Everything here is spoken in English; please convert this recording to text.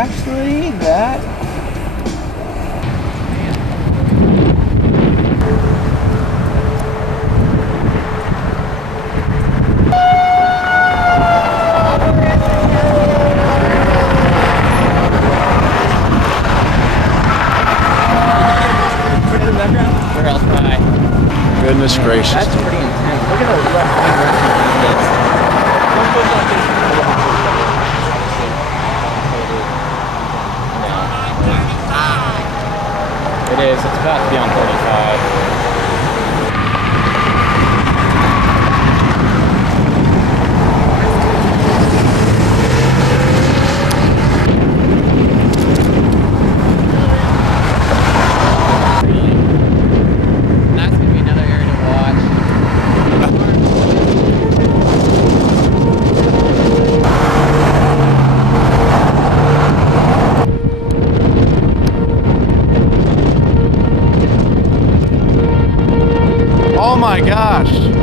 actually, that... Where else would I? Goodness gracious. That's pretty intense. Look at the left wing rest. It is. It's about to be on 35. That's going to be another area to watch. Oh my gosh.